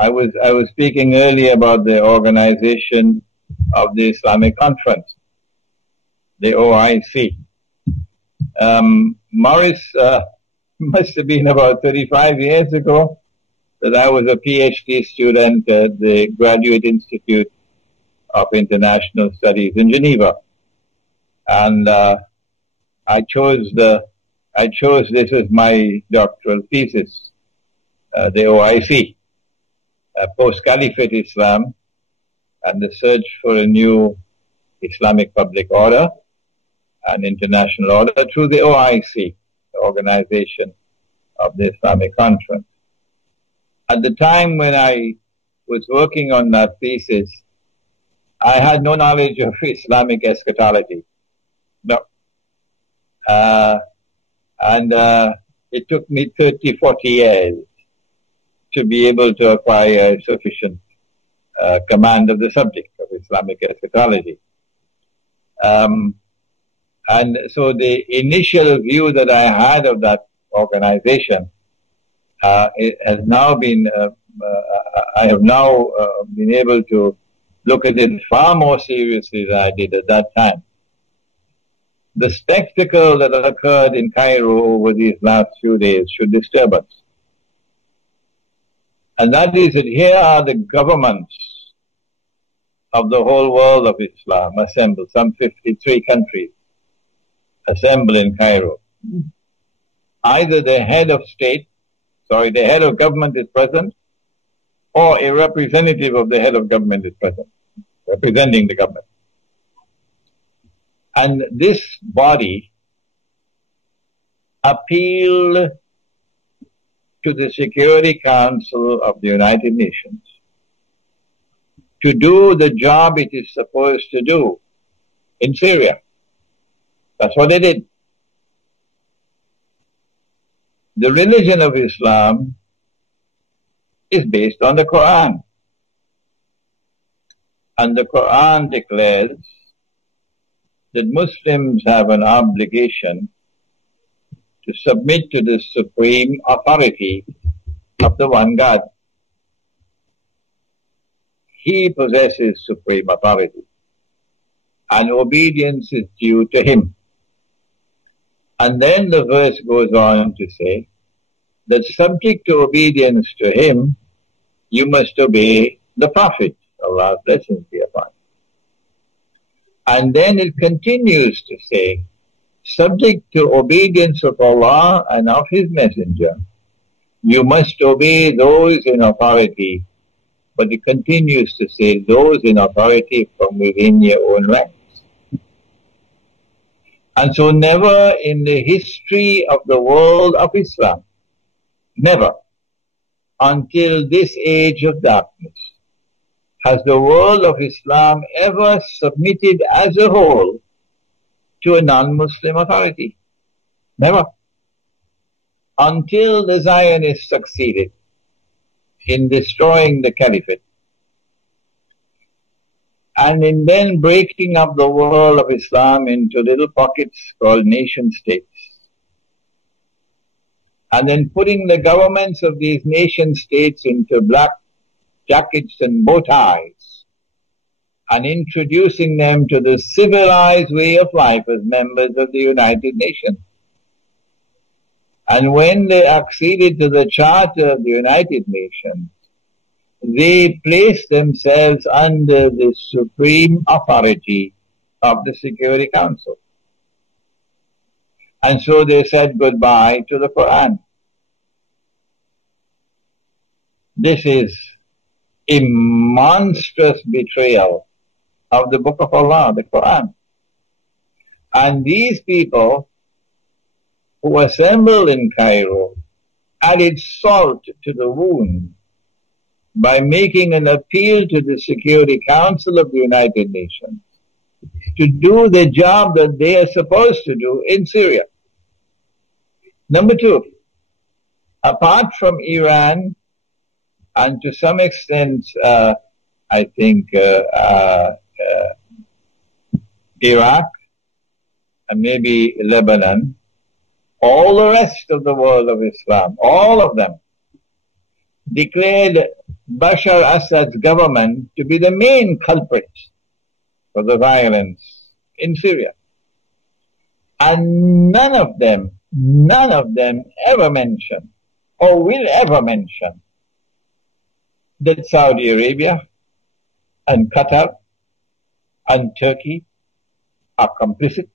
I was speaking earlier about the organization of the Islamic Conference, the OIC. Morris must have been about 35 years ago that I was a PhD student at the Graduate Institute of International Studies in Geneva, and I chose this as my doctoral thesis, the OIC, Post-Caliphate Islam and the Search for a New Islamic Public Order and International Order through the OIC, the Organization of the Islamic Conference. At the time when I was working on that thesis, I had no knowledge of Islamic eschatology. No. And it took me 30, 40 years to be able to acquire sufficient command of the subject of Islamic eschatology. And so the initial view that I had of that organization it has now been, I have now been able to look at it far more seriously than I did at that time. The spectacle that occurred in Cairo over these last few days should disturb us. And that is that here are the governments of the whole world of Islam assembled, some 53 countries assembled in Cairo. Either the head of state, the head of government is present, or a representative of the head of government is present, representing the government. And this body appealed to the Security Council of the United Nations to do the job it is supposed to do in Syria. That's what they did. The religion of Islam is based on the Quran. And the Quran declares that Muslims have an obligation to submit to the supreme authority of the one God. He possesses supreme authority, and obedience is due to him. And then the verse goes on to say that subject to obedience to him, you must obey the Prophet, Allah's blessings be upon him. And then it continues to say, subject to obedience of Allah and of His Messenger, you must obey those in authority. But it continues to say, those in authority from within your own ranks. And so never in the history of the world of Islam, never, until this age of darkness, has the world of Islam ever submitted as a whole to a non-Muslim authority. Never. Until the Zionists succeeded in destroying the caliphate and in then breaking up the world of Islam into little pockets called nation states, and then putting the governments of these nation states into black jackets and bow ties, and introducing them to the civilized way of life as members of the United Nations. And when they acceded to the Charter of the United Nations, they placed themselves under the supreme authority of the Security Council. And so they said goodbye to the Quran. This is a monstrous betrayal of the Book of Allah, the Quran. And these people who assembled in Cairo added salt to the wound by making an appeal to the Security Council of the United Nations to do the job that they are supposed to do in Syria. Number two, apart from Iran and to some extent, I think, Iraq and maybe Lebanon, all the rest of the world of Islam, all of them, declared Bashar Assad's government to be the main culprit for the violence in Syria. And none of them ever mention or will ever mention that Saudi Arabia and Qatar and Turkey are complicit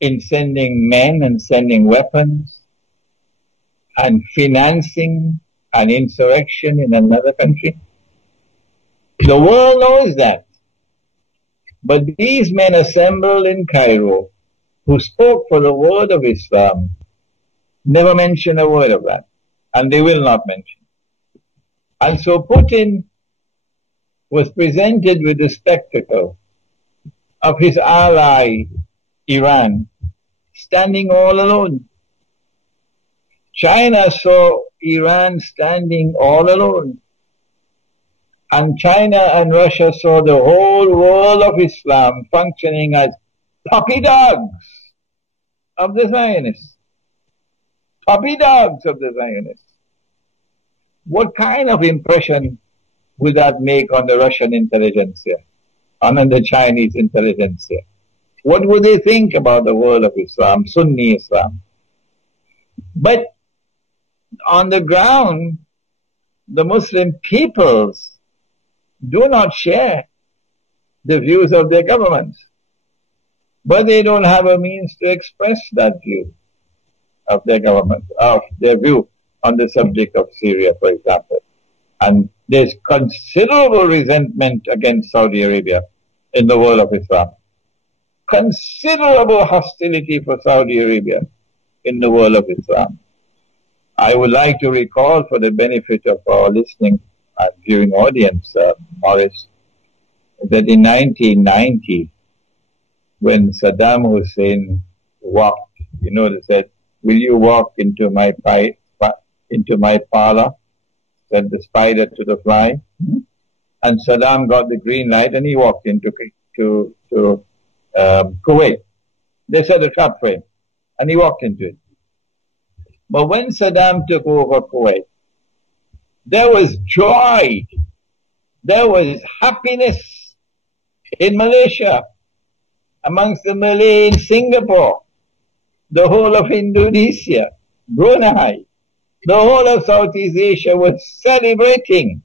in sending men and sending weapons and financing an insurrection in another country. The world knows that. But these men assembled in Cairo, who spoke for the word of Islam, never mention a word of that. And they will not mention. And so Putin was presented with the spectacle of his ally, Iran, standing all alone. China saw Iran standing all alone. And China and Russia saw the whole world of Islam functioning as puppy dogs of the Zionists. Puppy dogs of the Zionists. What kind of impression would that make on the Russian intelligentsia, and on the Chinese intelligentsia? What would they think about the world of Islam, Sunni Islam? But on the ground, the Muslim peoples do not share the views of their governments. But they don't have a means to express that view of their government, of their view on the subject of Syria, for example. And there's considerable resentment against Saudi Arabia in the world of Islam. Considerable hostility for Saudi Arabia in the world of Islam. I would like to recall, for the benefit of our listening and viewing audience, Morris, that in 1990, when Saddam Hussein walked, they said, "Will you walk into my parlor?" Said the spider to the fly. And Saddam got the green light and he walked into Kuwait. They set a trap for him and he walked into it. But when Saddam took over Kuwait, there was joy, there was happiness in Malaysia, amongst the Malay in Singapore, the whole of Indonesia, Brunei, the whole of Southeast Asia was celebrating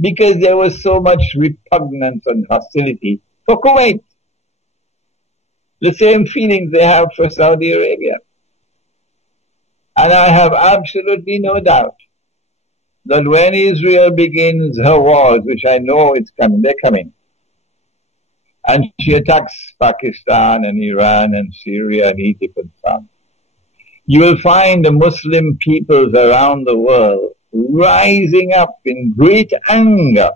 because there was so much repugnance and hostility for Kuwait. The same feelings they have for Saudi Arabia. And I have absolutely no doubt that when Israel begins her wars, which I know it's coming, they're coming, and she attacks Pakistan and Iran and Syria and Egypt and so on, you will find the Muslim peoples around the world rising up in great anger,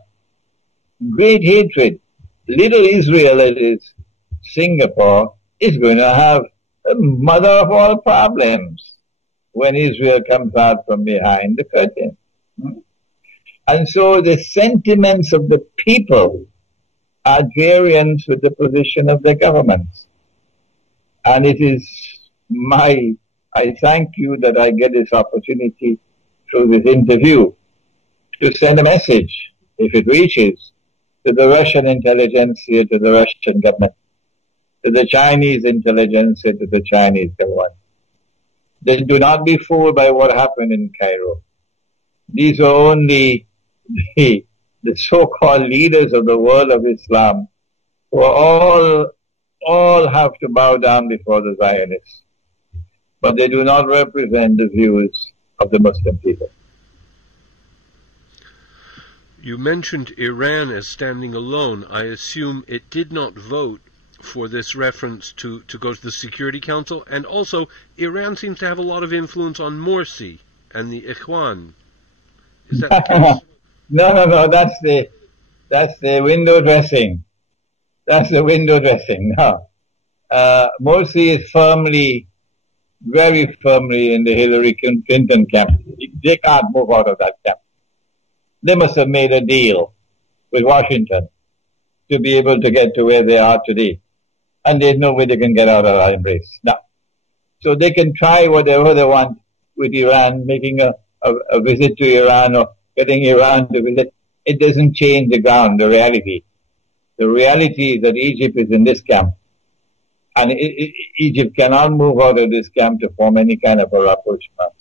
great hatred. Little Israel, that is Singapore, is going to have the mother of all problems when Israel comes out from behind the curtain. And so the sentiments of the people are at variance with the position of the governments. And it is I thank you that I get this opportunity through this interview to send a message, if it reaches, to the Russian intelligentsia, to the Russian government, to the Chinese intelligentsia, to the Chinese government. Then do not be fooled by what happened in Cairo. These are only the so-called leaders of the world of Islam who are all have to bow down before the Zionists. But they do not represent the views of the Muslim people. You mentioned Iran as standing alone. I assume it did not vote for this reference to go to the Security Council, and also Iran seems to have a lot of influence on Morsi and the Ikhwan. Is that the case? No, that's the window dressing. That's the window dressing. No. Morsi is very firmly in the Hillary Clinton camp. They can't move out of that camp. They must have made a deal with Washington to be able to get to where they are today. And there's no way they can get out of that embrace. No. So they can try whatever they want with Iran, making a visit to Iran getting Iran to visit, it doesn't change the ground, the reality. The reality is that Egypt is in this camp. And Egypt cannot move out of this camp to form any kind of a rapprochement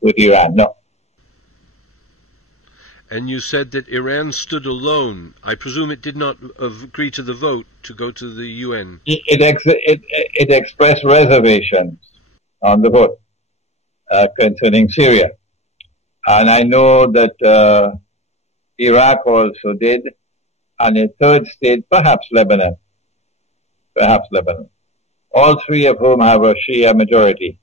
with Iran. No. And you said that Iran stood alone. I presume it did not agree to the vote to go to the UN. It expressed reservations on the vote concerning Syria. And I know that Iraq also did, and a third state, perhaps Lebanon. All three of whom have a Shia majority.